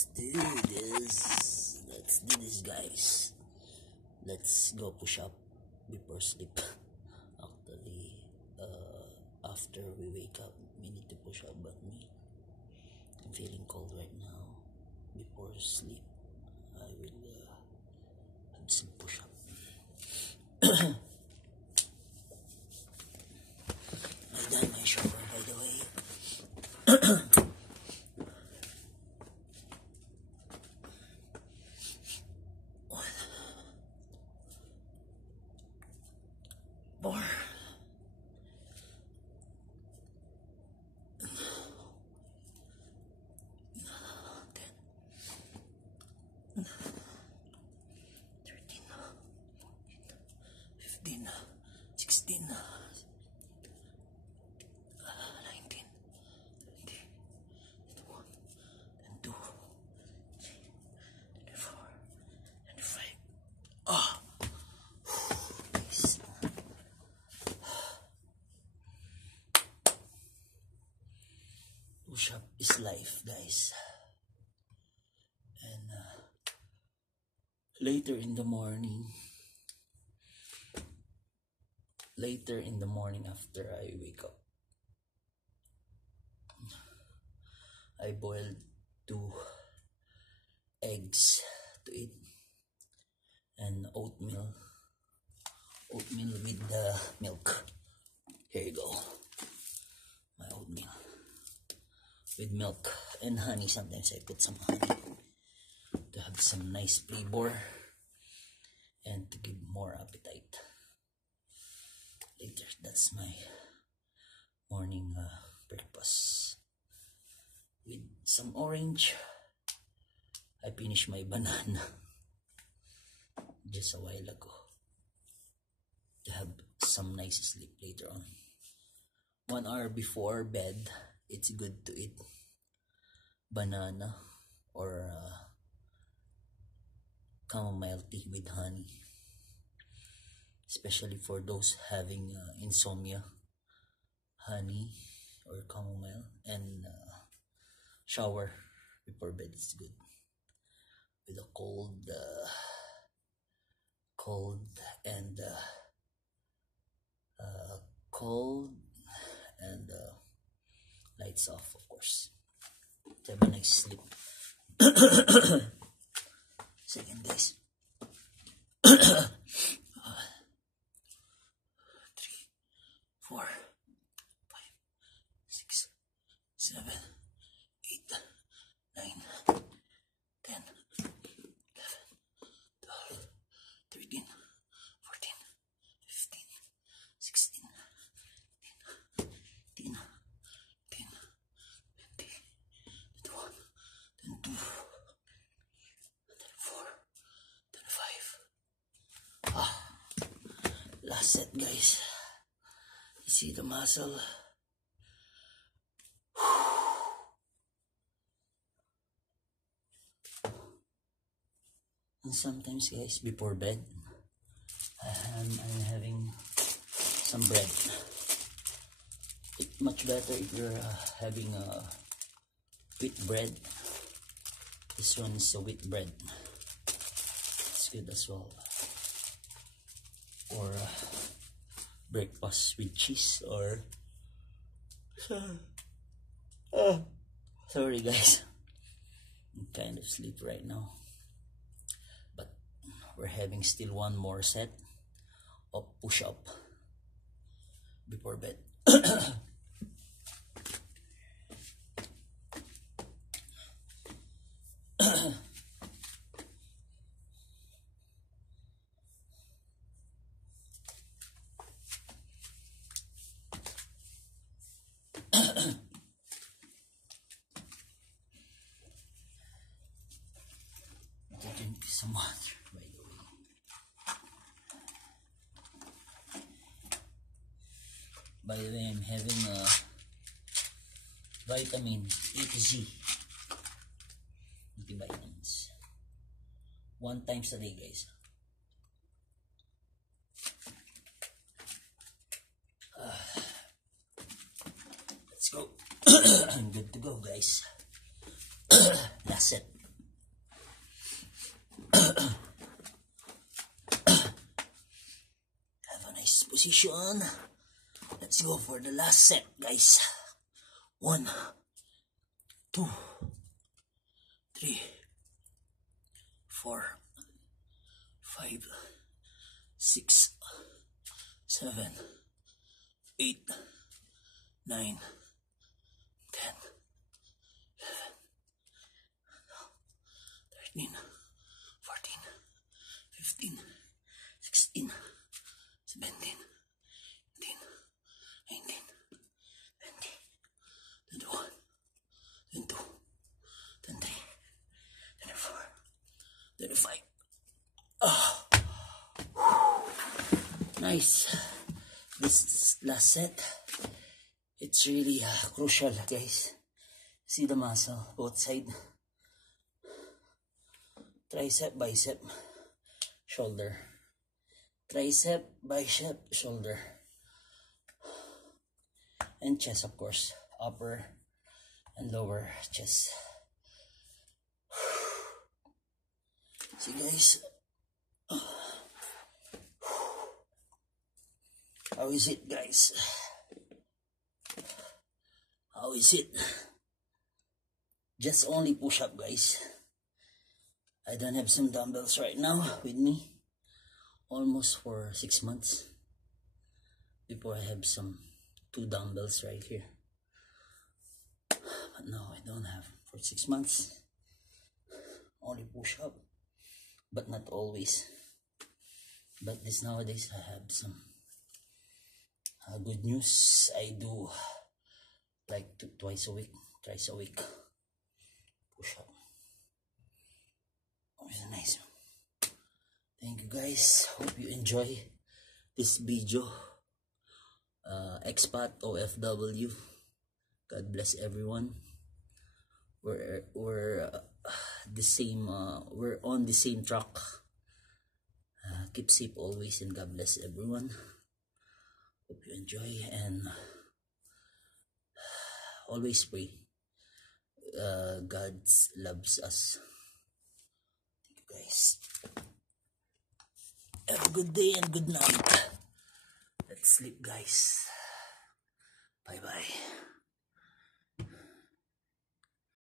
Let's do this. Let's do this, guys. Let's go push up before sleep. Actually, after we wake up, we need to push up. But me, I'm feeling cold right now. Before sleep, I will have some push up. I've done my shower, by the way. More. Push-up is life, guys. And later in the morning after I wake up, I boiled 2 eggs to eat and oatmeal with the milk. Here you go, my oatmeal with milk and honey. Sometimes I put some honey to have some nice flavor and to give more appetite. Later, that's my morning breakfast with some orange. I finished my banana just a while ago to have some nice sleep later on. 1 hour before bed, it's good to eat banana or chamomile tea with honey, especially for those having insomnia. Honey or chamomile and shower before bed is good with a cold and lights off, of course, to have a nice sleep. Second, guys. 3, 4, 5, 6, 7, 8, 9, 10, 11, 12, 13, 14, 15, 16, 17, 18, 20, 21, 22, 24, 25. Last set, guys. You see the muscle? And sometimes, guys, before bed, I'm having some bread. It's much better if you're having wheat bread. This one is a wheat bread. It's good as well. Or breakfast with cheese or sorry, guys, I'm kind of sleep right now, but we're having still 1 more set of push-up before bed. Drink some water, by the way. By the way, I'm having vitamin A to Z multivitamins 1 times a day, guys. Let's go. I'm good to go, guys. That's it. position. Let's go for the last set, guys. 1, 2, 3, 4, 5, 6, 7, 8, 9, 10, 11, 13, 14, 15, 16, 17, 18, 19, 20, 21, 22, 23, 24, 25. Oh. Nice. This last set, it's really crucial, guys. See the muscle, both side. Tricep, bicep, shoulder. Tricep, bicep, shoulder. And chest, of course. Upper and lower chest. See, guys. How is it, guys? How is it? Just only push up, guys. I don't have some dumbbells right now with me. Almost for 6 months. Before I have some 2 dumbbells right here. But now I don't have for 6 months. Only push up. But not always. But this nowadays I have some good news. I do like twice a week, thrice a week push up. It's nice. Thank you, guys. Hope you enjoy this video. Expat OFW. God bless everyone. We're the same. We're on the same track. Keep safe always, and God bless everyone. Hope you enjoy, and always pray. God loves us. Thank you, guys. Have a good day and good night. Let's sleep, guys. Bye bye.